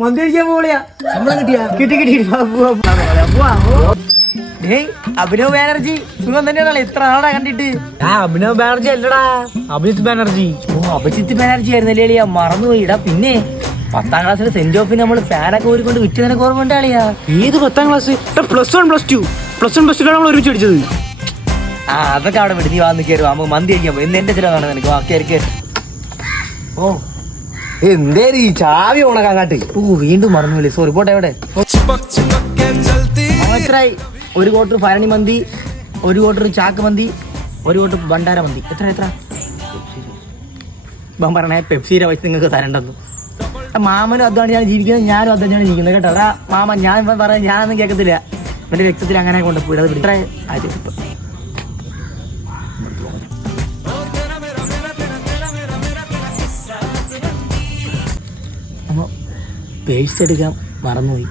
മന്തി കഴിക്കാൻ പോളിയാ. ശമ്പളം കിട്ടിയാ? കിട്ടി. അഭിനവ് ബാനർജി സുഖം തന്നെയാണല്ലോ, എത്ര നാളാ കണ്ടിട്ട്. അഭിനവ് ബാനർജി അല്ലടാ, അഭിജിത്ത് ബാനർജി. അഭിജിത്ത് ബാനർജി ആയിരുന്നല്ലേ അളിയാ, മറന്നുപോയിടാ. പിന്നെ 10ാം ക്ലാസ്സിൽ സെന്റ് ജോഫിന് നമ്മള് ഫാനൊക്കെ ഊരിക്കൊണ്ട് വിറ്റ് നിനക്ക് ഓർമ്മ ഉണ്ടാളിയാ. ഏത് 10ാം ക്ലാസ്? +1+2 നമ്മൾ ഒരുമിച്ച് അടിച്ചത്. അതൊക്കെ അവിടെ വിടുതി വന്ന് കയറും. നമുക്ക് മന്തി കഴിക്കാൻ പോയി. എന്റെ ചിലവാണ് നിനക്ക് ബാക്കി. ഓ എന്തേ ഈ ചാവി ഓണക്കാങ്ങാട്ട്. വീണ്ടും മറന്നുപോയി, സോറി. പോട്ടെ. എവിടെ എത്രയായി? 1 ക്വാർട്ടർ ഭരണി മന്തി, 1 ക്വാർട്ടർ ചാക്ക് മന്തി, 1 ക്വാർട്ടർ ഭണ്ഡാര മന്തി. എത്ര പറഞ്ഞേ? പെപ്സിയുടെ പൈസ നിങ്ങൾക്ക് തരണ്ടെന്നു. മാമനും അധ്വാനിച്ചാണ് ജീവിക്കുന്നത്, ഞാനും അധ്വാനിച്ചാണ് ജീവിക്കുന്നത് കേട്ടോ. അതാ മാമ, ഞാൻ പറയാൻ ഞാനൊന്നും കേൾക്കത്തില്ല. എന്റെ രക്തത്തിൽ അങ്ങനെ കൊണ്ടുപോയി അത് വിട്ടേ. പേഴ്സ് എടുക്കാൻ മറന്നുപോയി.